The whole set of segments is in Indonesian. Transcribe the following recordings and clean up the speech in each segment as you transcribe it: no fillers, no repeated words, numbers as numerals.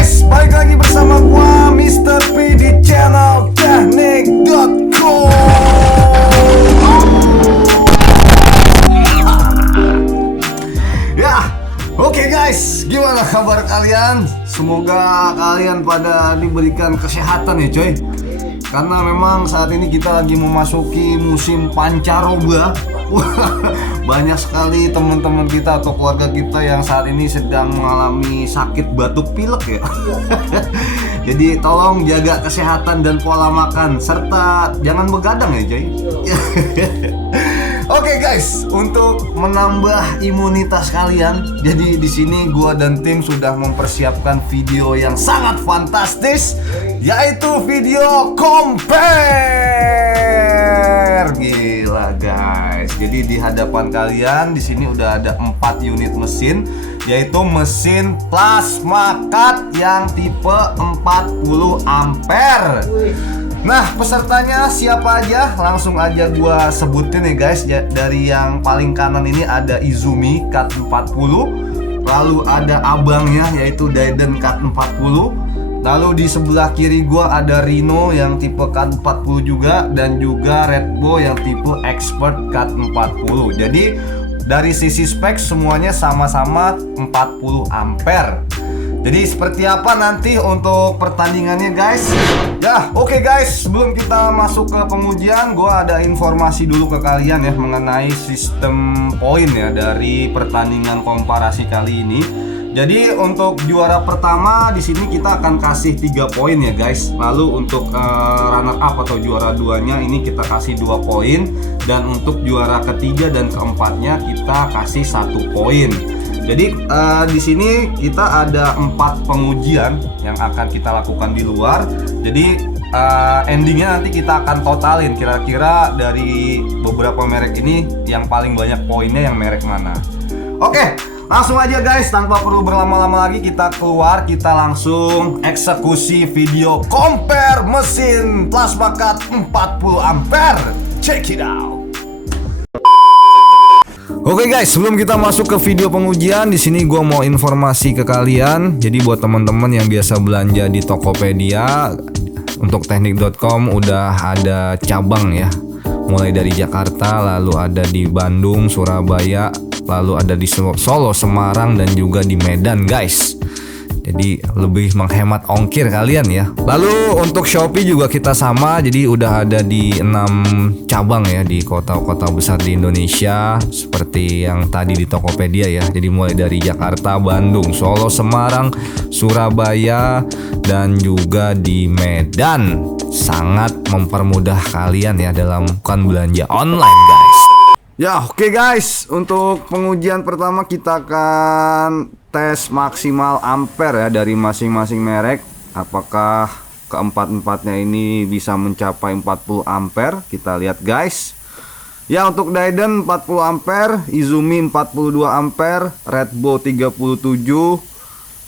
guys, balik lagi bersama gua Mr. P di channel Teknik.com. Ya, oke guys, gimana kabar kalian? Semoga kalian pada diberikan kesehatan ya coy. Karena memang saat ini kita lagi memasuki musim pancaroba. Banyak sekali teman-teman kita atau keluarga kita yang saat ini sedang mengalami sakit batuk pilek ya. Jadi tolong jaga kesehatan dan pola makan serta jangan begadang ya coy. Oke guys, untuk menambah imunitas kalian, jadi di sini gua dan tim sudah mempersiapkan video yang sangat fantastis, yaitu video compare. Gila guys. Jadi di hadapan kalian di sini udah ada 4 unit mesin, yaitu mesin plasma cut yang tipe 40 ampere. Nah, pesertanya siapa aja? Langsung aja gua sebutin ya guys. Dari yang paling kanan ini ada Izumi Cut 40. Lalu ada abangnya yaitu Daiden Cut 40. Lalu di sebelah kiri gua ada Rino yang tipe Cut 40 juga, dan juga Redbo yang tipe Expert Cut 40. Jadi dari sisi spek semuanya sama-sama 40 ampere. Jadi seperti apa nanti untuk pertandingannya guys? Ya oke guys, sebelum kita masuk ke pengujian, gue ada informasi dulu ke kalian ya mengenai sistem poin ya dari pertandingan komparasi kali ini. Jadi untuk juara pertama di sini kita akan kasih 3 poin ya guys. Lalu untuk runner up atau juara 2-nya ini kita kasih 2 poin, dan untuk juara ketiga dan keempatnya kita kasih 1 poin. Jadi di sini kita ada 4 pengujian yang akan kita lakukan di luar. Jadi endingnya nanti kita akan totalin kira-kira dari beberapa merek ini yang paling banyak poinnya yang merek mana. Oke, langsung aja guys, tanpa perlu berlama-lama lagi kita keluar, kita langsung eksekusi video compare mesin plasma cut 40 ampere. Check it out. Oke guys, sebelum kita masuk ke video pengujian, di sini gue mau informasi ke kalian. Jadi buat teman-teman yang biasa belanja di Tokopedia, untuk Teknik.com udah ada cabang ya. Mulai dari Jakarta, lalu ada di Bandung, Surabaya, lalu ada di Solo, Semarang, dan juga di Medan guys. Jadi lebih menghemat ongkir kalian ya. Lalu untuk Shopee juga kita sama. Jadi udah ada di 6 cabang ya di kota-kota besar di Indonesia, seperti yang tadi di Tokopedia ya. Jadi mulai dari Jakarta, Bandung, Solo, Semarang, Surabaya, dan juga di Medan. Sangat mempermudah kalian ya dalam melakukan belanja online guys. Ya oke guys, untuk pengujian pertama kita akan tes maksimal ampere ya dari masing-masing merek. Apakah keempat-empatnya ini bisa mencapai 40 ampere? Kita lihat guys. Ya untuk Daiden 40 ampere, Izumi 42 ampere, Redbo 37,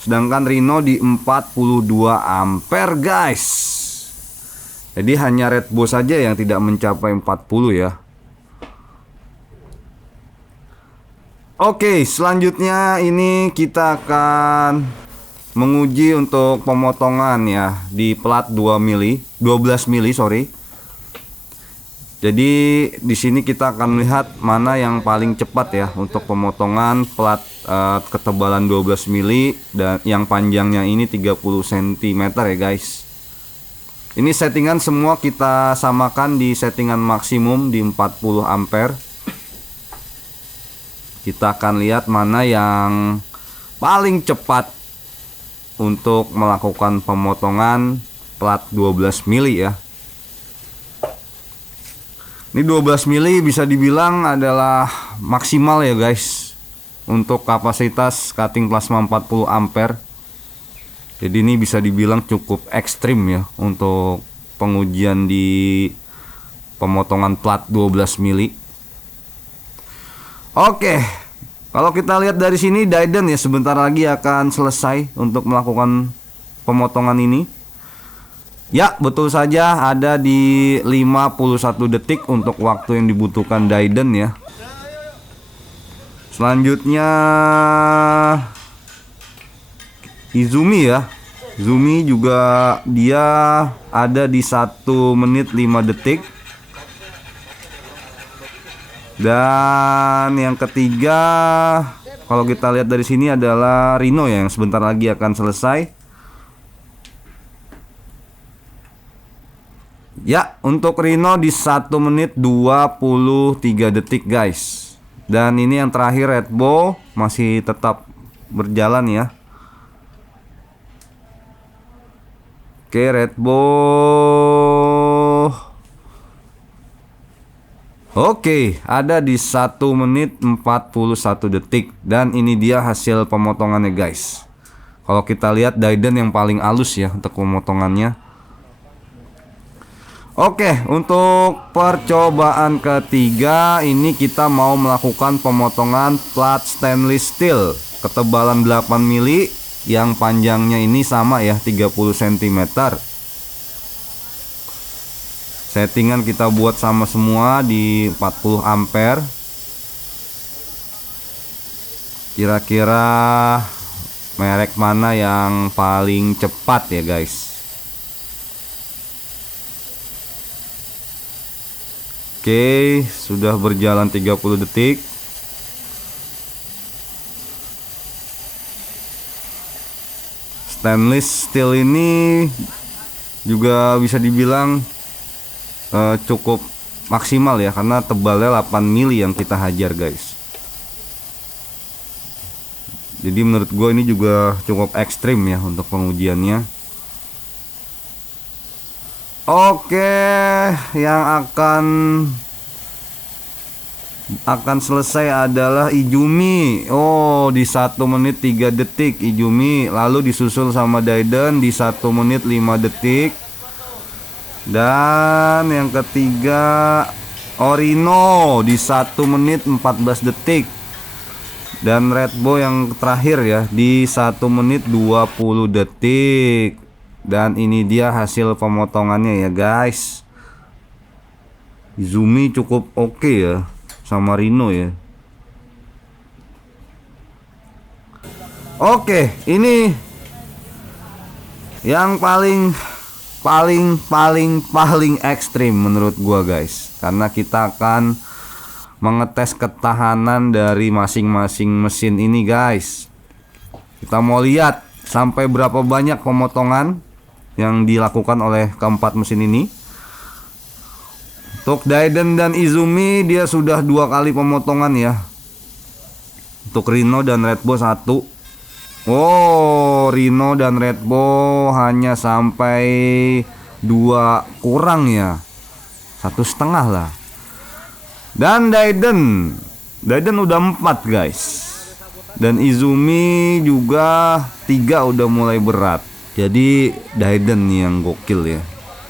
sedangkan Rino di 42 ampere guys. Jadi hanya Redbo saja yang tidak mencapai 40 ya. Oke, selanjutnya ini kita akan menguji untuk pemotongan ya di plat 12 mili sorry. Jadi di sini kita akan melihat mana yang paling cepat ya untuk pemotongan plat ketebalan 12 mili dan yang panjangnya ini 30 cm ya guys. Ini settingan semua kita samakan di settingan maksimum di 40 ampere. Kita akan lihat mana yang paling cepat untuk melakukan pemotongan plat 12 mili ya. Ini 12 mili bisa dibilang adalah maksimal ya guys untuk kapasitas cutting plasma 40 ampere. Jadi ini bisa dibilang cukup ekstrim ya untuk pengujian di pemotongan plat 12 mili. Oke, kalau kita lihat dari sini Daiden ya sebentar lagi akan selesai untuk melakukan pemotongan ini. Ya, betul saja ada di 51 detik untuk waktu yang dibutuhkan Daiden ya. Selanjutnya Izumi ya. Izumi juga dia ada di 1 menit 5 detik. Dan yang ketiga, kalau kita lihat dari sini adalah Rhino ya, yang sebentar lagi akan selesai. Ya, untuk Rhino di 1 menit 23 detik guys. Dan ini yang terakhir Red Bull masih tetap berjalan ya. Oke, Red Bull. Oke, ada di 1 menit 41 detik. Dan ini dia hasil pemotongannya guys. Kalau kita lihat Daiden yang paling halus ya untuk pemotongannya. Oke, untuk percobaan ketiga ini kita mau melakukan pemotongan plat stainless steel ketebalan 8 mili yang panjangnya ini sama ya 30 cm. Settingan kita buat sama semua di 40 ampere. Kira-kira merek mana yang paling cepat ya guys? Oke, sudah berjalan 30 detik. Stainless steel ini juga bisa dibilang cukup maksimal ya, karena tebalnya 8 mili yang kita hajar guys. Jadi menurut gue ini juga cukup ekstrim ya untuk pengujiannya. Oke, yang akan selesai adalah Izumi. Oh, di 1 menit 3 detik Izumi. Lalu disusul sama Daiden di 1 menit 5 detik. Dan yang ketiga Rhino di 1 menit 14 detik. Dan Red Bull yang terakhir ya di 1 menit 20 detik. Dan ini dia hasil pemotongannya ya guys. Izumi cukup oke ya sama Rhino ya. Oke, ini yang paling ekstrim menurut gua guys, karena kita akan mengetes ketahanan dari masing-masing mesin ini guys. Kita mau lihat sampai berapa banyak pemotongan yang dilakukan oleh keempat mesin ini. Untuk Daiden dan Izumi dia sudah 2 kali pemotongan ya. Untuk Rhino dan Red Bull 1. Oh, Rhino dan Red Bull hanya sampai 2 kurang ya, 1,5 lah. Dan Daiden udah 4 guys. Dan Izumi juga 3 udah mulai berat. Jadi Daiden nih yang gokil ya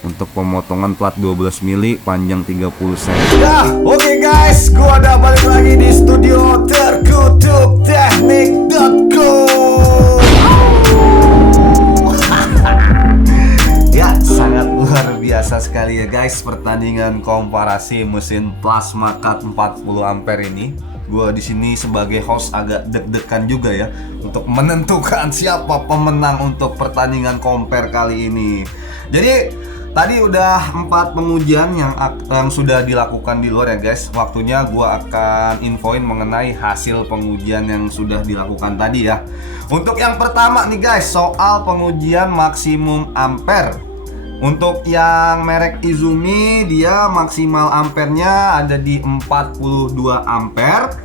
untuk pemotongan plat 12 mili panjang 30 cm. Ya, oke guys, gua udah balik lagi di studio terkutuk teknik.com. Ya, sangat luar biasa sekali ya guys pertandingan komparasi mesin plasma cut 40 ampere ini. Gua di sini sebagai host agak deg-degan juga ya untuk menentukan siapa pemenang untuk pertandingan compare kali ini. Jadi tadi udah 4 pengujian yang sudah dilakukan di luar ya guys. Waktunya gua akan infoin mengenai hasil pengujian yang sudah dilakukan tadi ya. Untuk yang pertama nih guys, soal pengujian maksimum ampere. Untuk yang merek Izumi dia maksimal ampernya ada di 42 ampere.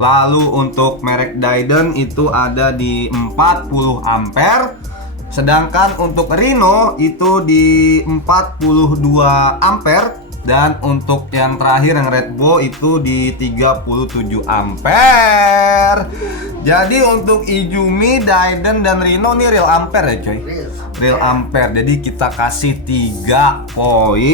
Lalu untuk merek Daiden itu ada di 40 ampere. Sedangkan untuk Rhino itu di 42 ampere. Dan untuk yang terakhir yang Red Bull itu di 37 ampere. Jadi untuk Izumi, Daiden dan Rhino ini real ampere ya coy. Real ampere. Jadi kita kasih 3 poin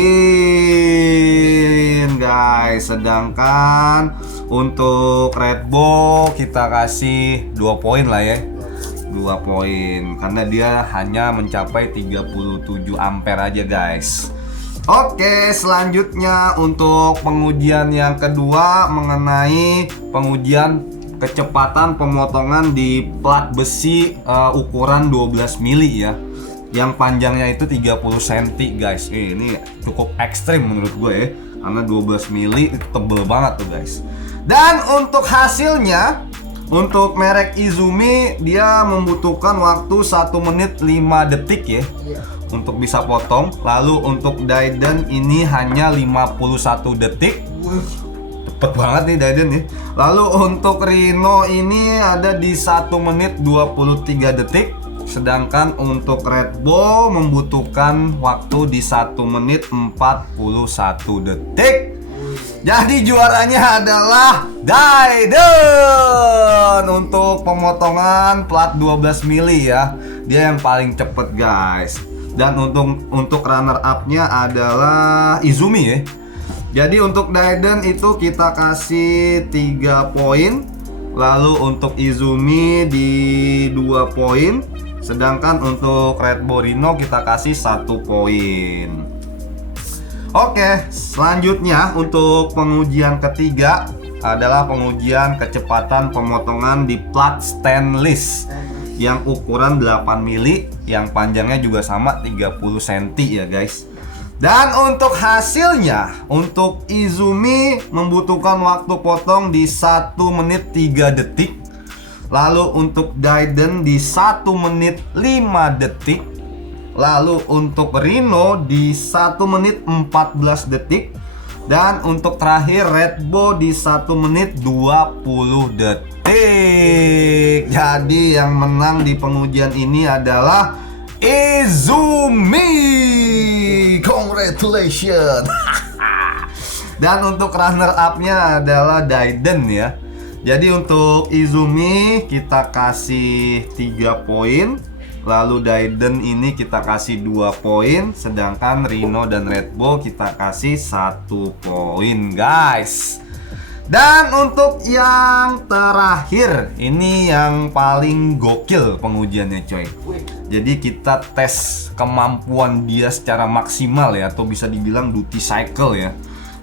guys. Sedangkan untuk Red Bull kita kasih 2 poin lah ya. 2 poin karena dia hanya mencapai 37 ampere aja guys. Oke, selanjutnya untuk pengujian yang kedua mengenai pengujian kecepatan pemotongan di plat besi ukuran 12 mili ya. yang panjangnya itu 30 cm guys. Ini cukup ekstrim menurut gue ya, karena 12 mili itu tebel banget tuh guys. Dan untuk hasilnya, untuk merek Izumi dia membutuhkan waktu 1 menit 5 detik ya untuk bisa potong. Lalu untuk Daiden ini hanya 51 detik. Cepet banget nih Daiden ya. Lalu untuk Rhino ini ada di 1 menit 23 detik. Sedangkan untuk Red Bull membutuhkan waktu di 1 menit 41 detik. Jadi juaranya adalah Daiden untuk pemotongan plat 12 mili ya. Dia yang paling cepet guys. Dan untuk runner up-nya adalah Izumi ya. Jadi untuk Daiden itu kita kasih 3 poin. Lalu untuk Izumi di 2 poin. Sedangkan untuk Red Bull Rhino kita kasih 1 poin. Oke, selanjutnya untuk pengujian ketiga adalah pengujian kecepatan pemotongan di plat stainless yang ukuran 8 mili, yang panjangnya juga sama 30 cm ya guys. Dan untuk hasilnya, untuk Izumi membutuhkan waktu potong di 1 menit 3 detik. Lalu untuk Daiden di 1 menit 5 detik. Lalu untuk Rhino di 1 menit 14 detik. Dan untuk terakhir Red Bull di 1 menit 20 detik. Jadi yang menang di pengujian ini adalah Izumi. Congratulations. Dan untuk runner up-nya adalah Daiden ya. Jadi untuk Izumi kita kasih 3 poin. Lalu Daiden ini kita kasih 2 poin. Sedangkan Rhino dan Red Bull kita kasih 1 poin guys. Dan untuk yang terakhir, ini yang paling gokil pengujiannya coy. Jadi kita tes kemampuan dia secara maksimal ya, atau bisa dibilang duty cycle ya.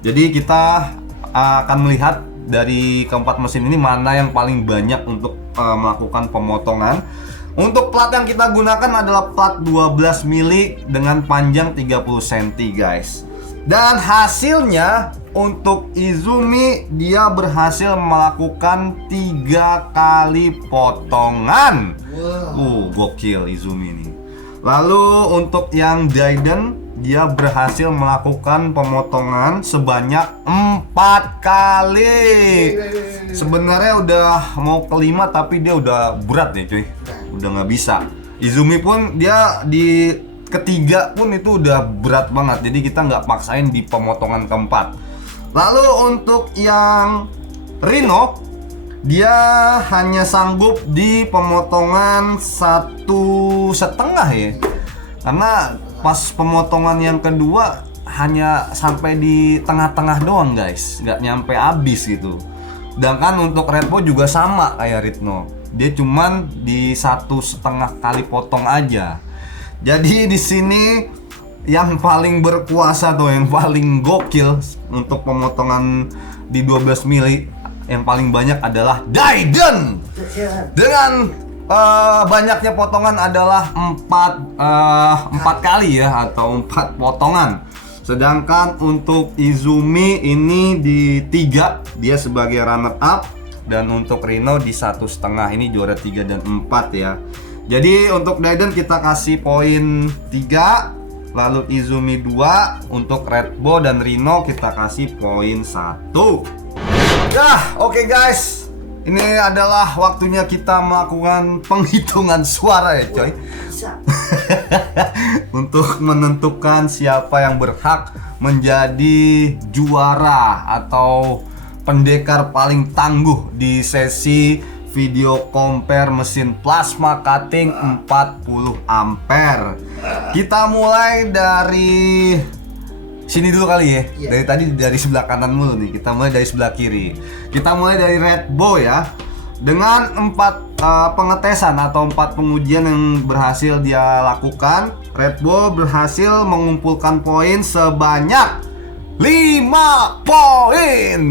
Jadi kita akan melihat dari keempat mesin ini mana yang paling banyak untuk melakukan pemotongan. Untuk plat yang kita gunakan adalah plat 12 mili dengan panjang 30 cm guys. Dan hasilnya untuk Izumi dia berhasil melakukan 3 kali potongan. Gokil Izumi ini. Lalu untuk yang Daiden dia berhasil melakukan pemotongan sebanyak 4 kali. Sebenarnya udah mau kelima tapi dia udah berat ya cuy. Udah nggak bisa. Izumi pun dia di ketiga pun itu udah berat banget. Jadi kita nggak paksain di pemotongan keempat. Lalu untuk yang Rhino dia hanya sanggup di pemotongan 1,5 ya. Karena pas pemotongan yang kedua hanya sampai di tengah-tengah doang guys, nggak nyampe habis gitu. Sedangkan untuk Red Bull juga sama kayak Rhino, dia cuman di 1,5 kali potong aja. Jadi di sini yang paling berkuasa tuh, yang paling gokil untuk pemotongan di 12 mili yang paling banyak adalah Daiden dengan banyaknya potongan adalah 4 kali ya, atau 4 potongan. Sedangkan untuk Izumi ini di 3, dia sebagai runner up. Dan untuk Rhino di 1,5, ini juara 3 dan 4 ya. Jadi untuk Daiden kita kasih poin 3. Lalu Izumi 2. Untuk Red Bull dan Rhino kita kasih poin 1. Ya oke guys, ini adalah waktunya kita melakukan penghitungan suara ya coy. Untuk menentukan siapa yang berhak menjadi juara atau pendekar paling tangguh di sesi video compare mesin plasma cutting 40 ampere. Kita mulai dari sini dulu kali ya. Dari tadi dari sebelah kanan mulu nih. Kita mulai dari sebelah kiri. Kita mulai dari Red Bull ya. Dengan 4 pengetesan atau 4 pengujian yang berhasil dia lakukan, Red Bull berhasil mengumpulkan poin sebanyak 5 poin.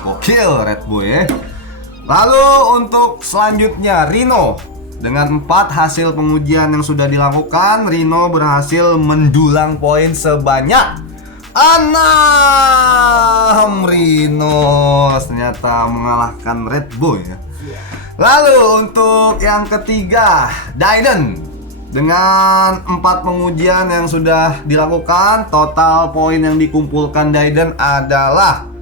Gokil Red Bull ya. Lalu untuk selanjutnya Rhino Dengan 4 hasil pengujian yang sudah dilakukan, Rino berhasil mendulang poin sebanyak 6. Rino ternyata mengalahkan Red Bull ya. Lalu untuk yang ketiga, Daiden. Dengan 4 pengujian yang sudah dilakukan, total poin yang dikumpulkan Daiden adalah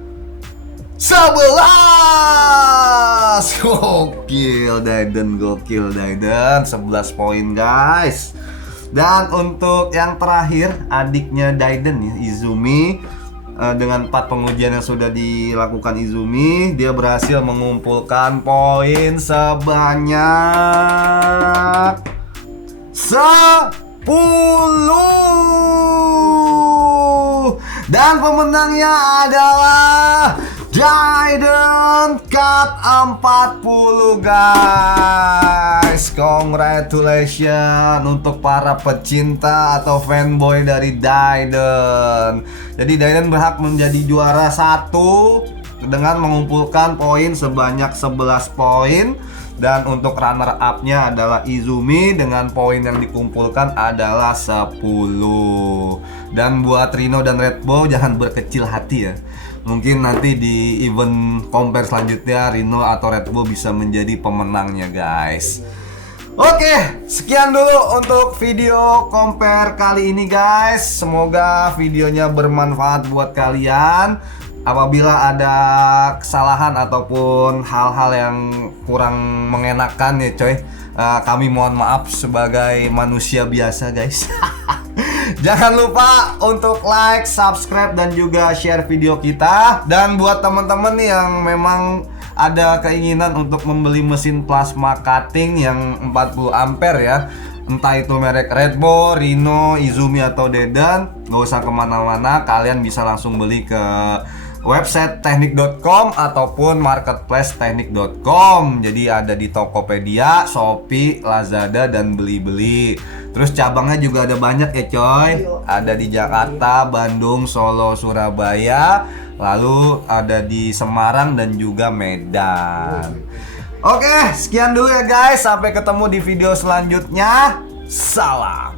11. Gokil Daiden, 11 poin guys. Dan untuk yang terakhir, adiknya Daiden ya, Izumi. Dengan 4 pengujian yang sudah dilakukan Izumi, dia berhasil mengumpulkan poin sebanyak 10. Dan pemenangnya adalah Daiden Cut 40 guys. Congratulations untuk para pecinta atau fanboy dari Daiden. Jadi Daiden berhak menjadi juara 1 dengan mengumpulkan poin sebanyak 11 poin. Dan untuk runner up-nya adalah Izumi dengan poin yang dikumpulkan adalah 10. Dan buat Rino dan Red Bull jangan berkecil hati ya. Mungkin nanti di event compare selanjutnya Rino atau Red Bull bisa menjadi pemenangnya guys. Oke, sekian dulu untuk video compare kali ini guys. Semoga videonya bermanfaat buat kalian. Apabila ada kesalahan ataupun hal-hal yang kurang mengenakan ya coy, kami mohon maaf sebagai manusia biasa guys. Jangan lupa untuk like, subscribe, dan juga share video kita. Dan buat teman-teman yang memang ada keinginan untuk membeli mesin plasma cutting yang 40 ampere ya, entah itu merek Red Bull, Rino, Izumi, atau Daiden, gak usah kemana-mana, kalian bisa langsung beli ke website teknik.com ataupun marketplace teknik.com. Jadi ada di Tokopedia, Shopee, Lazada, dan Blibli. Terus cabangnya juga ada banyak ya coy. Ada di Jakarta, Bandung, Solo, Surabaya, lalu ada di Semarang dan juga Medan. Oke, sekian dulu ya guys. Sampai ketemu di video selanjutnya. Salam.